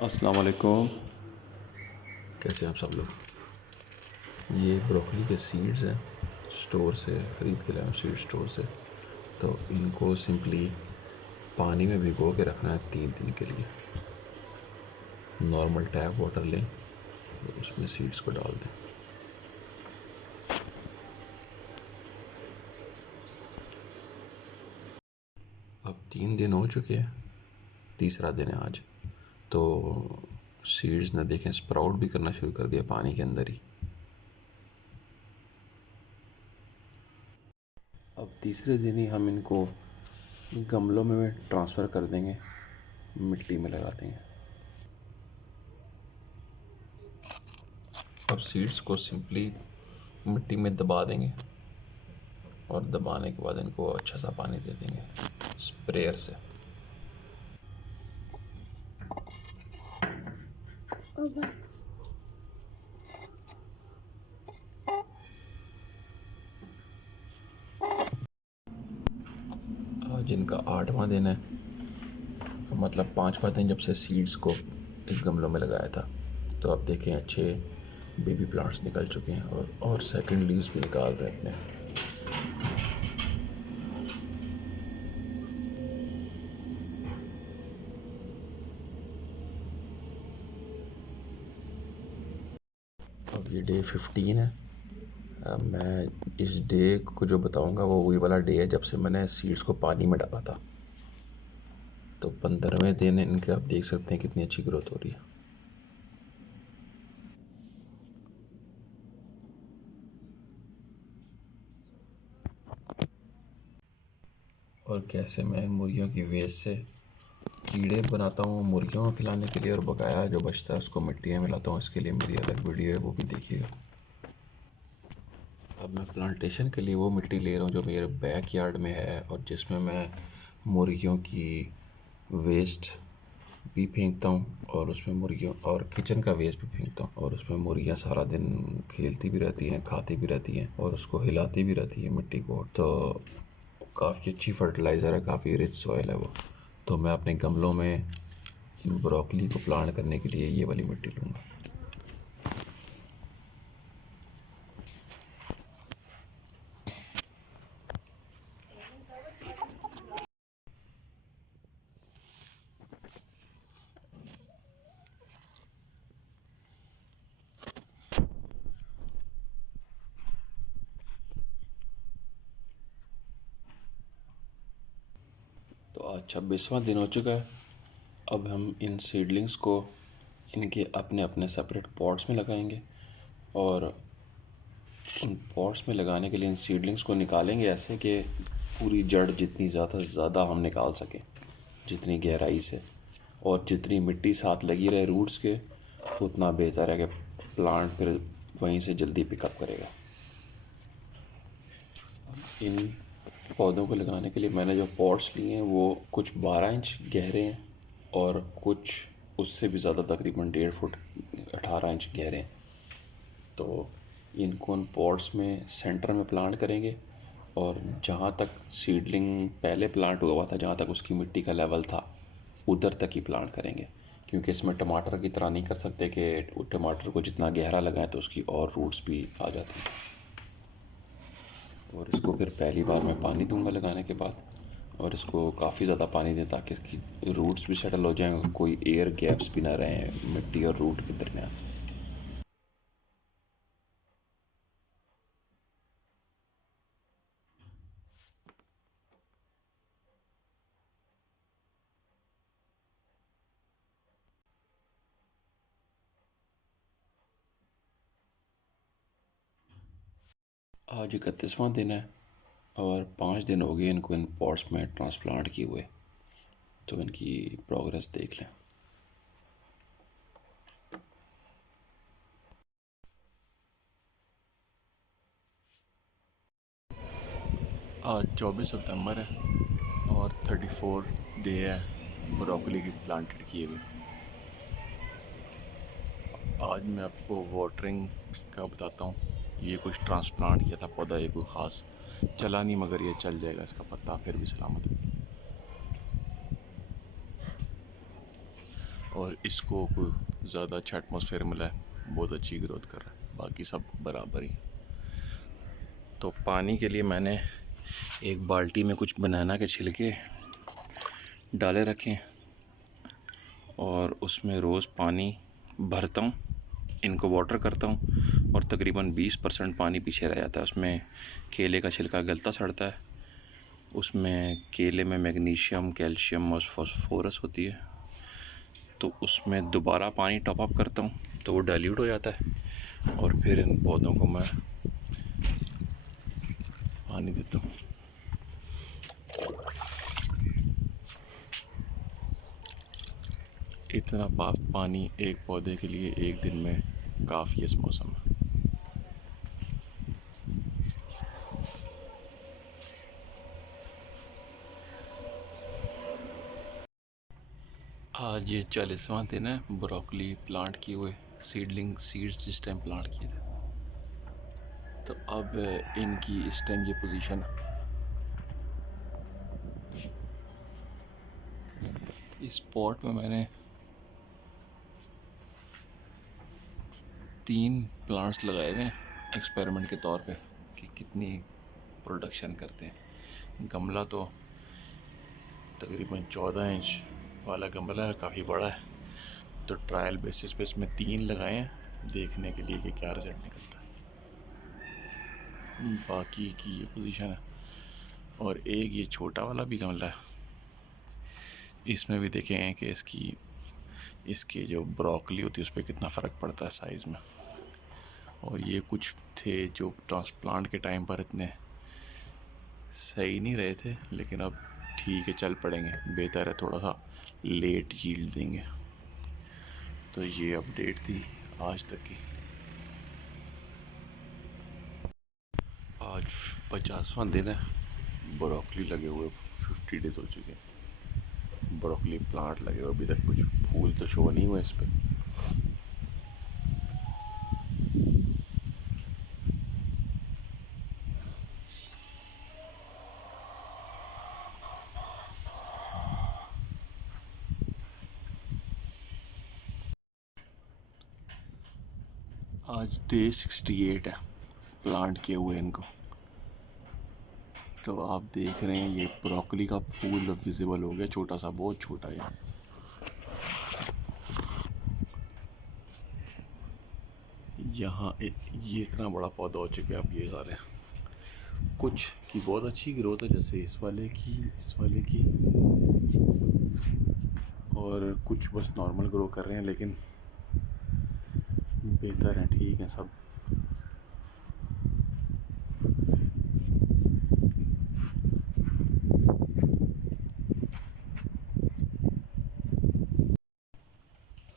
अस्सलाम वालेकुम। कैसे हैं आप सब लोग। ये ब्रोकली के सीड्स हैं, स्टोर से ख़रीद के लाए हैं, सीड स्टोर से। तो इनको सिंपली पानी में भिगो के रखना है 3 दिन के लिए। नॉर्मल टैप वाटर लें और उसमें सीड्स को डाल दें। अब 3 दिन हो चुके हैं, तीसरा दिन है आज। तो सीड्स ने देखें स्प्राउट भी करना शुरू कर दिया पानी के अंदर ही। अब तीसरे दिन ही हम इनको गमलों में ट्रांसफ़र कर देंगे, मिट्टी में लगा देंगे। अब सीड्स को सिंपली मिट्टी में दबा देंगे और दबाने के बाद इनको अच्छा सा पानी दे देंगे स्प्रेयर से। आज इनका 8वां दिन है, मतलब 5वां दिन जब से सीड्स को इस गमलों में लगाया था। तो आप देखें अच्छे बेबी प्लांट्स निकल चुके हैं और सेकंड लीव्स भी निकाल रहे हैं अपने। अब ये डे 15 है। मैं इस डे को जो बताऊंगा वो वही वाला डे है जब से मैंने सीड्स को पानी में डाला था। तो 15वें दिन इनके आप देख सकते हैं कितनी अच्छी ग्रोथ हो रही है। और कैसे मैं इन मुर्गियों की वेस्ट से कीड़े बनाता हूँ मुर्गियों को खिलाने के लिए, और बकाया जो बचता है उसको मिट्टी में मिलाता हूँ। इसके लिए मेरी अलग वीडियो है, वो भी देखिएगा। अब मैं प्लांटेशन के लिए वो मिट्टी ले रहा हूँ जो मेरे बैक यार्ड में है, और जिसमें मैं मुर्गियों की वेस्ट भी फेंकता हूँ, और उसमें मुर्गियों और किचन का वेस्ट भी फेंकता हूँ, और उसमें मुर्गियाँ सारा दिन खेलती भी रहती हैं, खाती भी रहती हैं, और उसको हिलाती भी रहती हैं मिट्टी को। तो काफ़ी अच्छी फर्टिलाइज़र है, काफ़ी रिच सॉइल है वो। तो मैं अपने गमलों में इन ब्रोकली को प्लांट करने के लिए ये वाली मिट्टी लूँगा। तो आज 26वां दिन हो चुका है। अब हम इन सीडलिंग्स को इनके अपने अपने सेपरेट पॉट्स में लगाएंगे, और उन पॉट्स में लगाने के लिए इन सीडलिंग्स को निकालेंगे ऐसे कि पूरी जड़ जितनी ज़्यादा से ज़्यादा हम निकाल सकें, जितनी गहराई से, और जितनी मिट्टी साथ लगी रहे रूट्स के, उतना बेहतर है कि प्लांट फिर वहीं से जल्दी पिकअप करेगा। इन पौधों को लगाने के लिए मैंने जो पॉट्स लिए हैं वो कुछ 12 इंच गहरे हैं और कुछ उससे भी ज़्यादा, तकरीबन 1.5 फुट 18 इंच गहरे हैं। तो इनको उन पॉट्स में सेंटर में प्लांट करेंगे, और जहाँ तक सीडलिंग पहले प्लांट हुआ था, जहाँ तक उसकी मिट्टी का लेवल था, उधर तक ही प्लांट करेंगे। क्योंकि इसमें टमाटर की तरह नहीं कर सकते कि टमाटर को जितना गहरा लगाएं तो उसकी और रूट्स भी आ जाती हैं। और इसको फिर पहली बार मैं पानी दूंगा लगाने के बाद, और इसको काफ़ी ज़्यादा पानी दें ताकि इसकी रूट्स भी सेटल हो जाएं, कोई एयर गैप्स भी ना रहें मिट्टी और रूट के दरमियान। आज 31वां दिन है, और 5 दिन हो गए इनको इन पॉट्स में ट्रांसप्लांट किए हुए। तो इनकी प्रोग्रेस देख लें। आज 24 सितंबर है और 34 डे है ब्रोकली की प्लांटेड किए हुए। आज मैं आपको वाटरिंग का बताता हूँ। ये कुछ ट्रांसप्लांट किया था पौधा, ये कोई ख़ास चला नहीं, मगर ये चल जाएगा, इसका पत्ता फिर भी सलामत है। और इसको कोई ज़्यादा अच्छा एटमॉस्फेयर मिला है, बहुत अच्छी ग्रोथ कर रहा है, बाकी सब बराबर ही। तो पानी के लिए मैंने एक बाल्टी में कुछ बनाना के छिलके डाले रखे हैं और उसमें रोज़ पानी भरता हूँ, इनको वाटर करता हूँ और तकरीबन 20% पानी पीछे रह जाता है। उसमें केले का छिलका गलता सड़ता है, उसमें केले में मैग्नीशियम, कैल्शियम और फास्फोरस होती है, तो उसमें दोबारा पानी टॉप अप करता हूँ तो वो डाइल्यूट हो जाता है और फिर इन पौधों को मैं पानी देता हूँ। इतना पानी एक पौधे के लिए एक दिन में काफ़ी है इस मौसम में। आज ये 40वां दिन है ब्रोकली प्लांट किए हुए, सीड्स जिस टाइम प्लांट किए थे। तो अब इनकी इस टाइम ये पोजीशन, इस पॉट में मैंने 3 प्लांट्स लगाए हुए हैं एक्सपेरिमेंट के तौर पे कि कितनी प्रोडक्शन करते हैं। गमला तो तकरीबन 14 इंच वाला गमला है, काफ़ी बड़ा है, तो ट्रायल बेसिस पे इसमें 3 लगाए हैं देखने के लिए कि क्या रिजल्ट निकलता है। बाकी की ये पोजीशन है और एक ये छोटा वाला भी गमला है, इसमें भी देखें कि इसके जो ब्रोकली होती है उस पर कितना फ़र्क पड़ता है साइज़ में। और ये कुछ थे जो ट्रांसप्लांट के टाइम पर इतने सही नहीं रहे थे, लेकिन अब ठीक है, चल पड़ेंगे, बेहतर है, थोड़ा सा लेट यील्ड देंगे। तो ये अपडेट थी आज तक की। आज 50वां दिन है, ब्रोकली लगे हुए 50 डेज हो चुके हैं, ब्रोकली प्लांट लगे हुए, अभी तक कुछ फूल तो शो नहीं हुए इस पर। आज डे 68 है प्लांट किए हुए इनको। तो आप देख रहे हैं ये ब्रोकली का फूल विजिबल हो गया, छोटा सा, बहुत छोटा है। यहाँ ये इतना बड़ा पौधा हो चुका है अब, ये सारे कुछ की बहुत अच्छी ग्रोथ है, जैसे इस वाले की, और कुछ बस नॉर्मल ग्रो कर रहे हैं, लेकिन बेहतर हैं, ठीक हैं सब।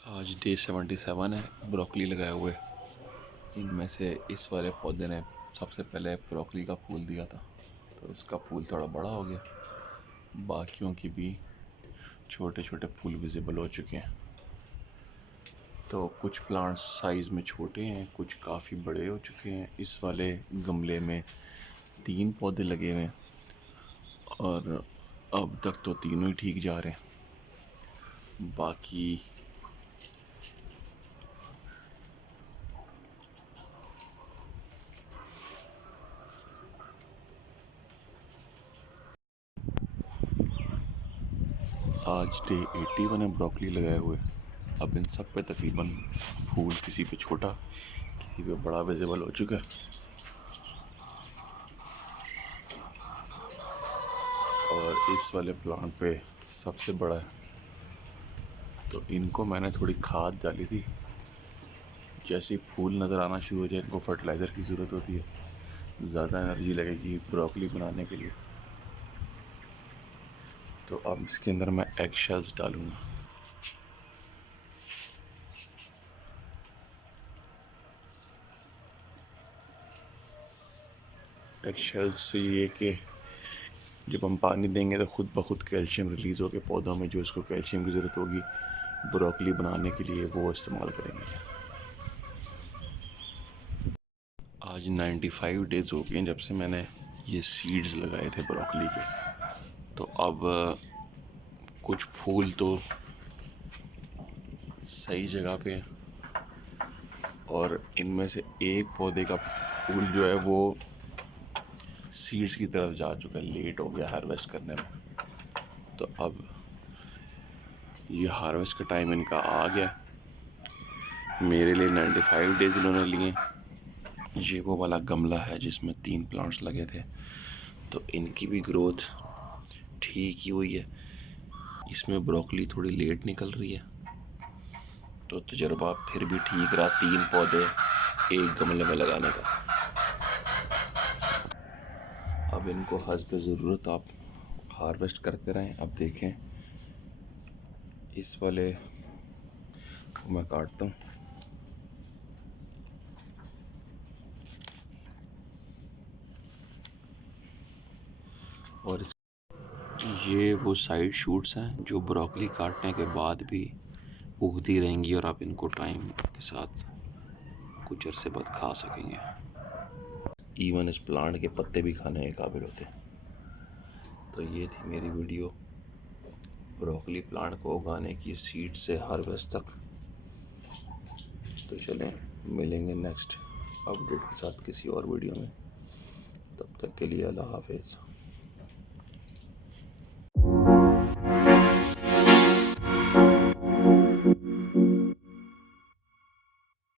आज डे 77 है ब्रोकली लगाए हुए। इनमें से इस वाले पौधे ने सबसे पहले ब्रोकली का फूल दिया था, तो इसका फूल थोड़ा बड़ा हो गया, बाकियों की भी छोटे छोटे फूल विजिबल हो चुके हैं। तो कुछ प्लांट्स साइज़ में छोटे हैं, कुछ काफ़ी बड़े हो चुके हैं। इस वाले गमले में 3 पौधे लगे हुए हैं और अब तक तो तीनों ही ठीक जा रहे हैं। बाकी आज डे 81 है ब्रोकली लगाए हुए। अब इन सब पे तकरीबन फूल किसी पे छोटा किसी पे बड़ा विजिबल हो चुका है। और इस वाले प्लांट पे सबसे बड़ा है, तो इनको मैंने थोड़ी खाद डाली थी। जैसे ही फूल नज़र आना शुरू हो जाए, इनको फर्टिलाइज़र की ज़रूरत होती है, ज़्यादा एनर्जी लगेगी ब्रोकली बनाने के लिए। तो अब इसके अंदर मैं एग शेल्स डालूँगा। एग शेल्स से ये कि जब हम पानी देंगे तो खुद ब खुद कैल्शियम रिलीज़ होकर पौधों में जो इसको कैल्शियम की ज़रूरत होगी ब्रोकली बनाने के लिए, वो इस्तेमाल करेंगे। आज 95 डेज़ हो गए जब से मैंने ये सीड्स लगाए थे ब्रोकली के। तो अब कुछ फूल तो सही जगह पे हैं और इनमें से एक पौधे का फूल जो है वो सीड्स की तरफ जा चुका है, लेट हो गया हार्वेस्ट करने में। तो अब ये हार्वेस्ट का टाइम इनका आ गया। मेरे लिए 95 डेज इन्होंने लिए। ये वो वाला गमला है जिसमें 3 प्लांट्स लगे थे, तो इनकी भी ग्रोथ ठीक ही हुई है। इसमें ब्रोकली थोड़ी लेट निकल रही है, तो तजर्बा फिर भी ठीक रहा 3 पौधे एक गमले में लगाने का। अब इनको हस्ब ज़रूरत आप हार्वेस्ट करते रहें। अब देखें, इस वाले को मैं काटता हूँ। और ये वो साइड शूट्स हैं जो ब्रोकली काटने के बाद भी उगती रहेंगी और आप इनको टाइम के साथ कुछ अरसे बाद खा सकेंगे। इवन इस प्लांट के पत्ते भी खाने के काबिल होते हैं। तो ये थी मेरी वीडियो ब्रोकली प्लांट को उगाने की, सीड से हार्वेस्ट तक। तो चलें, मिलेंगे नेक्स्ट अपडेट के साथ किसी और वीडियो में। तब तक के लिए अल्लाह हाफिज़।